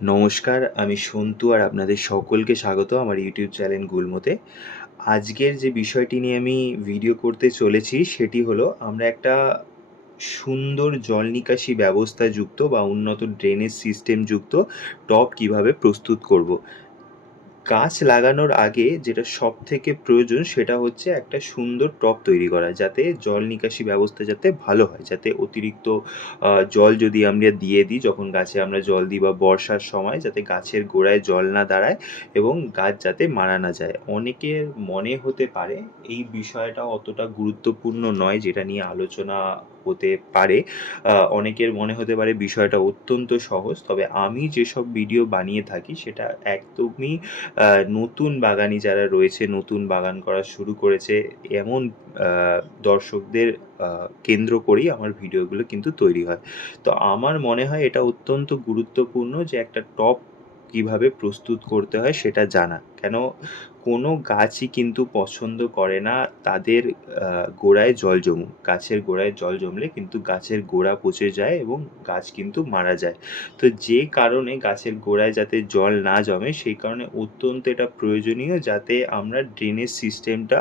নমস্কার, আমি সন্তু আর আপনাদের সকলকে স্বাগত আমার ইউটিউব চ্যানেল গুল্মতে। আজকের যে বিষয়টি নিয়ে আমি ভিডিও করতে চলেছি সেটি হলো আমরা একটা সুন্দর জল নিকাশি ব্যবস্থা যুক্ত বা উন্নত ড্রেনেজ সিস্টেম যুক্ত টব কীভাবে প্রস্তুত করব। গাছ লাগানোর আগে যেটা সবথেকে প্রয়োজন সেটা হচ্ছে একটা সুন্দর টব তৈরি করা, যাতে জল নিকাশি ব্যবস্থা যাতে ভালো হয়, যাতে অতিরিক্ত জল যদি আমরা দিয়ে দিই, যখন গাছে আমরা জল দিই বা বর্ষার সময়, যাতে গাছের গোড়ায় জল না দাঁড়ায় এবং গাছ যাতে মারা না যায়। অনেকের মনে হতে পারে এই বিষয়টা অতটা গুরুত্বপূর্ণ নয় যেটা নিয়ে আলোচনা হতে পারে। অনেকের মনে হতে পারে বিষয়টা অত্যন্ত সহজ, তবে আমি যেসব ভিডিও বানিয়ে থাকি সেটা একদমই নতুন বাগানি যারা রয়েছে, নতুন বাগান করা শুরু করেছে এমন দর্শকদের কেন্দ্র করেই আমার ভিডিওগুলো কিন্তু তৈরি হয়। তো আমার মনে হয় এটা অত্যন্ত গুরুত্বপূর্ণ যে একটা টব কীভাবে প্রস্তুত করতে হয় সেটা জানা। কেন, কোনো গাছই কিন্তু পছন্দ করে না তাদের গোড়ায় জল জমুক। গাছের গোড়ায় জল জমলে কিন্তু গাছের গোড়া পচে যায় এবং গাছ কিন্তু মারা যায়। তো যে কারণে গাছের গোড়ায় যাতে জল না জমে সেই কারণে অত্যন্ত এটা প্রয়োজনীয় যাতে আমরা ড্রেনেজ সিস্টেমটা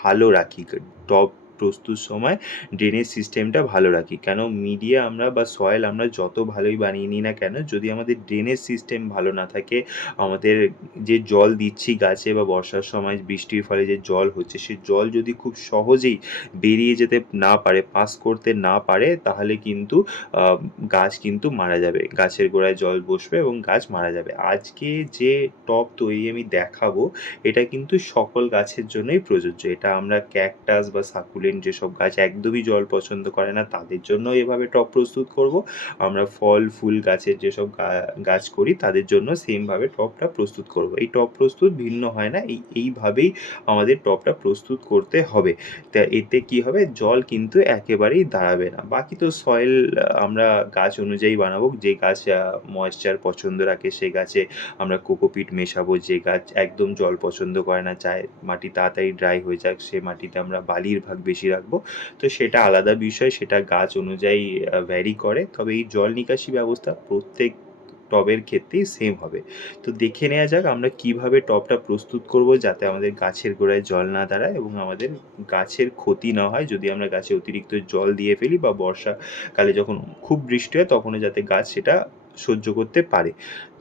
ভালো রাখি। টব প্রস্তুত সময় ড্রেনেজ সিস্টেমটা ভালো রাখি। কেন, মিডিয়া আমরা বা সয়েল আমরা যত ভালোই বানিয়ে নিই না কেন, যদি আমাদের ড্রেনেজ সিস্টেম ভালো না থাকে, আমাদের যে জল দিচ্ছি গাছে বা বর্ষার সময় বৃষ্টির ফলে যে জল হচ্ছে, সেই জল যদি খুব সহজেই বেরিয়ে যেতে না পারে, পাস করতে না পারে, তাহলে কিন্তু গাছ কিন্তু মারা যাবে। গাছের গোড়ায় জল বসবে এবং গাছ মারা যাবে। আজকে যে টব তৈরি আমি দেখাবো এটা কিন্তু সকল গাছের জন্যই প্রযোজ্য। এটা আমরা ক্যাকটাস বা সাকুলেন্ট যেসব গাছ একদমই জল পছন্দ করে না তাদের জন্য এভাবে টব প্রস্তুত করব। আমরা ফল ফুল গাছের যেসব গাছ করি তাদের জন্য সেমভাবে টবটা প্রস্তুত করব। এই টব প্রস্তুত ভিন্ন হয় না, এইভাবেই আমাদের টবটা প্রস্তুত করতে হবে। তা এতে কি হবে, জল কিন্তু একেবারেই দাঁড়াবে না। বাকি তো সয়েল আমরা গাছ অনুযায়ী বানাবো। যে গাছ ময়েশ্চার পছন্দ রাখে সে গাছে আমরা কোকোপিট মেশাবো। যে গাছ একদম জল পছন্দ করে না, চায় মাটি তাড়াতাড়ি ড্রাই হয়ে যাক, সে মাটিতে আমরা বালির ভাগ বেশি রাখবো। তো সেটা আলাদা বিষয়, সেটা গাছ অনুযায়ী ভ্যারি করে। তবে এই জল নিকাশি ব্যবস্থা প্রত্যেক টবের ক্ষেত্রেই সেম হবে। তো দেখে নেওয়া যাক আমরা কিভাবে টবটা প্রস্তুত করব যাতে আমাদের গাছের গোড়ায় জল না দাঁড়ায় এবং আমাদের গাছের ক্ষতি না হয় যদি আমরা গাছে অতিরিক্ত জল দিয়ে ফেলি, বা বর্ষাকালে যখন খুব বৃষ্টি হয় তখনও যাতে গাছ সেটা সহ্য করতে পারে।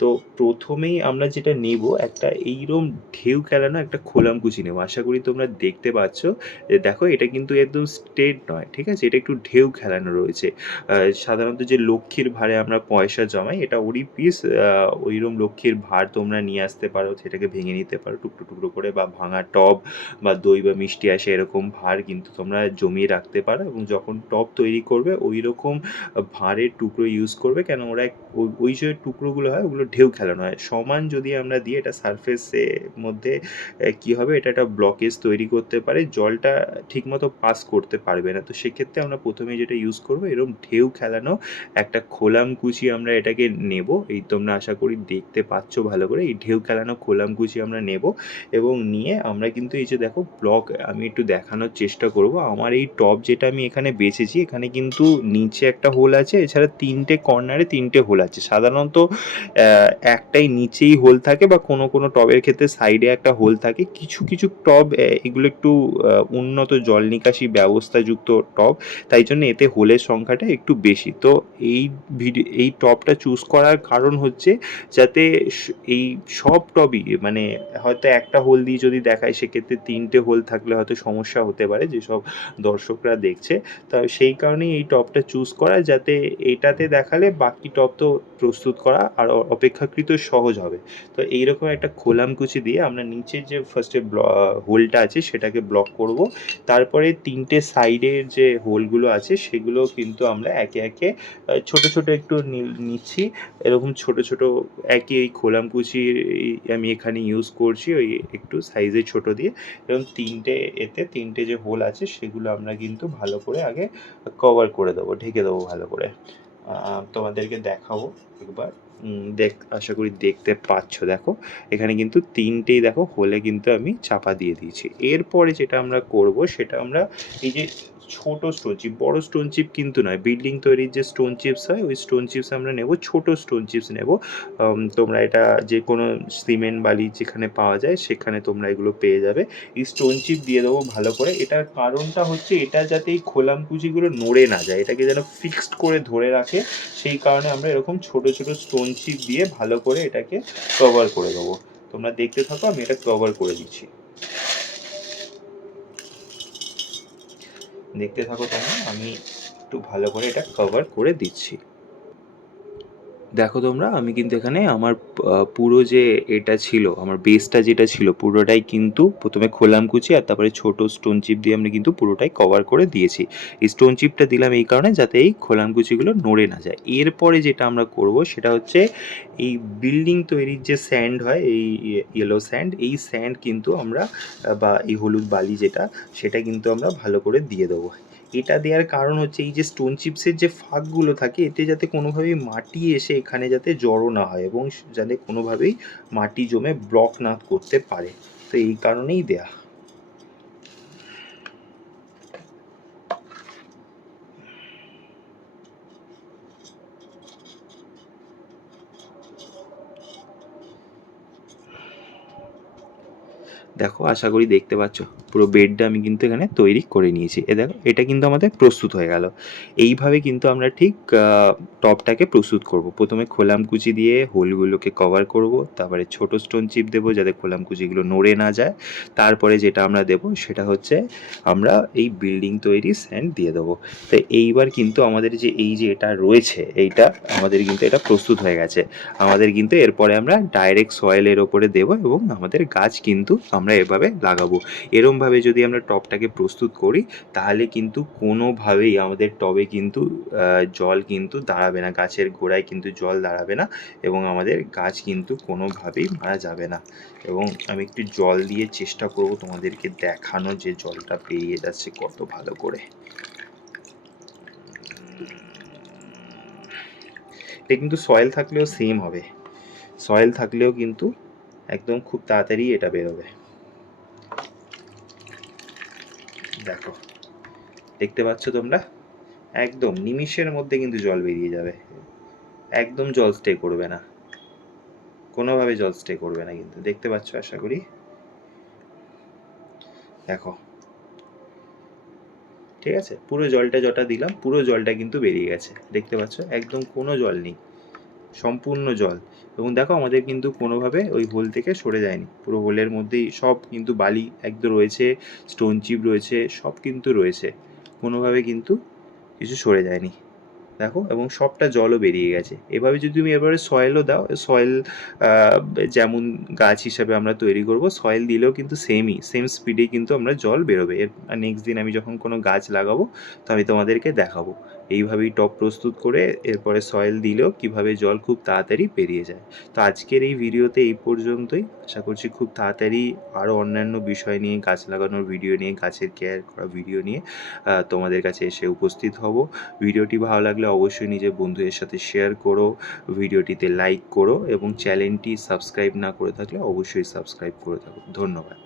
তো প্রথমেই আমরা যেটা নেব, একটা এইরকম ঢেউ খেলানো একটা খোলামকুচি নেব। আশা করি তোমরা দেখতে পাচ্ছ। দেখো এটা কিন্তু একদম স্ট্রেট নয়, ঠিক আছে? এটা একটু ঢেউ খেলানো রয়েছে। সাধারণত যে লক্ষ্মীর ভাঁড়ে আমরা পয়সা জমাই, এটা ওরই পিস। ওইরকম লক্ষ্মীর ভাঁড় তোমরা নিয়ে আসতে পারো, সেটাকে ভেঙে নিতে পারো টুকরো টুকরো করে, বা ভাঙা টব বা দই বা মিষ্টি আসে এরকম ভাঁড় কিন্তু তোমরা জমিয়ে রাখতে পারো, এবং যখন টব তৈরি করবে ওইরকম ভাঁড়ের টুকরো ইউজ করবে। কেন, ওরা ওই যে টুকরোগুলো হয় ওগুলো ঢেউ খেলানো হয়। সমান যদি আমরা দিই এটা সারফেসের মধ্যে কী হবে, এটা একটা ব্লকেজ তৈরি করতে পারে, জলটা ঠিকমতো পাস করতে পারবে না। তো সেক্ষেত্রে আমরা প্রথমে যেটা ইউজ করবো, এরকম ঢেউ খেলানো একটা খোলামকুচি আমরা এটাকে নেব। এই তোমরা আশা করি দেখতে পাচ্ছ ভালো করে। এই ঢেউ খেলানো খোলামকুচি আমরা নেব এবং নিয়ে আমরা কিন্তু এই যে দেখো ব্লক, আমি একটু দেখানোর চেষ্টা করব। আমার এই টব যেটা আমি এখানে বেছেছি, এখানে কিন্তু নিচে একটা হোল আছে, এছাড়া 3টে কর্নারে 3টে হোল আছে। সাধারণত একটাই নিচেই হোল থাকে, বা কোনো টবের ক্ষেত্রে সাইডে একটা হোল থাকে। কিছু কিছু টব এগুলো একটু উন্নত জল নিকাশি ব্যবস্থাযুক্ত টব, তাই জন্য এতে হোলের সংখ্যাটা একটু বেশি। তো এই টবটা চুজ করার কারণ হচ্ছে যাতে এই সব টবই, মানে হয়তো একটা হোল দিয়ে যদি দেখায় সেক্ষেত্রে 3টে হোল থাকলে হয়তো সমস্যা হতে পারে যেসব দর্শকরা দেখছে। তা সেই কারণেই এই টবটা চুজ করা, যাতে এটাতে দেখালে বাকি টব তো প্রস্তুত করা আরও অপেক্ষাকৃত সহজ হবে। তো এইরকম একটা খোলামকুচি দিয়ে আমরা নিচের যে ফার্স্টে হোলটা আছে সেটাকে ব্লক করব। তারপরে 3টে সাইডের যে হোলগুলো আছে সেগুলো কিন্তু আমরা একে একে ছোট ছোট একটু নিচ্ছি। এরকম ছোট ছোট একই এই খোলামকুচি আমি এখানে ইউজ করছি, ওই একটু সাইজে ছোট দিয়ে। এবং 3টে যে হোল আছে সেগুলো আমরা কিন্তু ভালো করে আগে কভার করে দেবো, ঢেকে দেবো ভালো করে। তোমাদেরকে দেখাবো একবার। আশা করি দেখতে পাচ্ছ। দেখো এখানে কিন্তু 3টেই দেখো হোলে কিন্তু আমি চাপা দিয়ে দিয়েছি। এরপরে যেটা আমরা করব সেটা আমরা এই যে ছোট স্টোন চিপ, বড় স্টোন চিপ কিন্তু নয়, বিল্ডিং তৈরির যে স্টোন চিপস হয় ওই স্টোন চিপস আমরা নেব, ছোট স্টোন চিপস নেব। তোমরা এটা যে কোনো সিমেন্ট বালি যেখানে পাওয়া যায় সেখানে তোমরা এগুলো পেয়ে যাবে। এই স্টোন চিপ দিয়ে দেবো ভালো করে। এটার কারণটা হচ্ছে এটা যাতে এই খোলামকুচিগুলো নড়ে না যায়, এটাকে যেন ফিক্সড করে ধরে রাখে, সেই কারণে আমরা এরকম ছোট ছোট স্টোন চিপ দিয়ে ভালো করে এটাকে কভার করে দেবো। তোমরা দেখতে থাকো, আমি এটা কভার করে দিচ্ছি। দেখতে থাকো তোমরা, আমি একটু ভালো করে এটা কভার করে দিচ্ছি। দেখো তোমরা, আমি কিন্তু এখানে আমার পুরো যে এটা ছিল, আমার বেসটা যেটা ছিল পুরোটাই কিন্তু প্রথমে খোলামকুচি আর তারপরে ছোট স্টোন চিপ দিয়ে আমরা কিন্তু পুরোটাই কভার করে দিয়েছি। এই স্টোন চিপটা দিলাম এই কারণে যাতে এই খোলামকুচিগুলো নড়ে না যায়। এরপরে যেটা আমরা করব সেটা হচ্ছে এই বিল্ডিং তৈরির যে স্যান্ড হয়, এই ইয়েলো স্যান্ড, এই স্যান্ড কিন্তু আমরা বা এই হলুদ বালি যেটা, সেটা কিন্তু আমরা ভালো করে দিয়ে দেবো। এটা দেওয়ার কারণ হচ্ছে এই যে স্টোন চিপসের যে ফাঁকগুলো থাকে এতে যাতে কোনোভাবেই মাটি এসে এখানে যাতে জড়ো না হয় এবং যাতে কোনোভাবেই মাটি জমে ব্লক না করতে পারে, তো এই কারণেই দেয়া। দেখো আশা করি দেখতে পাচ্ছ পুরো বেডটা আমি কিন্তু এখানে তৈরি করে নিয়েছি। দেখো এটা কিন্তু আমাদের প্রস্তুত হয়ে গেল। এইভাবে কিন্তু আমরা ঠিক টপটাকে প্রস্তুত করব। প্রথমে খোলামকুচি দিয়ে হোলগুলোকে কভার করব, তারপরে ছোট স্টোন চিপ দেবো যাতে খোলামকুচিগুলো নড়ে না যায়। তারপরে যেটা আমরা দেবো সেটা হচ্ছে আমরা এই বিল্ডিং তৈরি স্যান্ড দিয়ে দেবো। তো এইবার কিন্তু আমাদের যে এই যে এটা রয়েছে, এইটা আমাদের কিন্তু এটা প্রস্তুত হয়ে গেছে। আমাদের কিন্তু এরপরে আমরা ডাইরেক্ট সয়েলের ওপরে দেবো এবং আমাদের গাছ কিন্তু আমরা এভাবে লাগাবো। এরমভাবে যদি আমরা টবটাকে প্রস্তুত করি তাহলে কিন্তু কোনোভাবেই আমাদের টবে কিন্তু জল কিন্তু দাঁড়াবে না, গাছের গোড়ায় কিন্তু জল দাঁড়াবে না এবং আমাদের গাছ কিন্তু কোনোভাবেই মারা যাবে না। এবং আমি একটু জল দিয়ে চেষ্টা করব তোমাদেরকে দেখানো যে জলটা বেরিয়ে যাচ্ছে কত ভালো করে। এটা কিন্তু সয়েল থাকলেও সেম হবে, সয়েল থাকলেও কিন্তু একদম খুব তাড়াতাড়ি এটা বেরোবে। দেখো দেখতে পাচ্ছ তোমরা, একদম নিমিষের মধ্যে কিন্তু জল বেরিয়ে যাবে, একদম জল স্টে করবে না, কোনোভাবে জল স্টে করবে না কিন্তু। দেখতে পাচ্ছ আশা করি। দেখো ঠিক আছে, পুরো জলটা যটা দিলাম পুরো জলটা কিন্তু বেরিয়ে গেছে। দেখতে পাচ্ছ একদম কোনো জল নেই, সম্পূর্ণ জল। এবং দেখো আমাদের কিন্তু কোনোভাবে ওই হোল থেকে সরে যায়নি, পুরো হোলের মধ্যেই সব কিন্তু বালি একদম রয়েছে, স্টোন চিপ রয়েছে, সব কিন্তু রয়েছে, কোনোভাবে কিন্তু কিছু সরে যায়নি। দেখো এবং সবটা জলও বেরিয়ে গেছে। এভাবে যদি তুমি এবারে সয়েলও দাও, সয়েল যেমন গাছ হিসাবে আমরা তৈরি করব, সয়েল দিলেও কিন্তু সেম স্পিডেই কিন্তু আমরা জল বেরোবে। এর নেক্সট দিন আমি যখন কোনো গাছ লাগাবো তো আমি তোমাদেরকে দেখাবো এইভাবেই টব প্রস্তুত করে এরপরে সয়েল দিলেও কিভাবে জল খুব তাড়াতাড়ি বেরিয়ে যায়। তো আজকের এই ভিডিওতে এই পর্যন্তই। আশা করছি খুব তাড়াতাড়ি আরও অন্যান্য বিষয় নিয়ে, গাছ লাগানোর ভিডিও নিয়ে, গাছের কেয়ার করা ভিডিও নিয়ে তোমাদের কাছে এসে উপস্থিত হব। ভিডিওটি ভালো লাগলে অবশ্যই নিজের বন্ধুদের সাথে শেয়ার করো, ভিডিওটিতে লাইক করো এবং চ্যানেলটি সাবস্ক্রাইব না করে থাকলে অবশ্যই সাবস্ক্রাইব করে থাকো। ধন্যবাদ।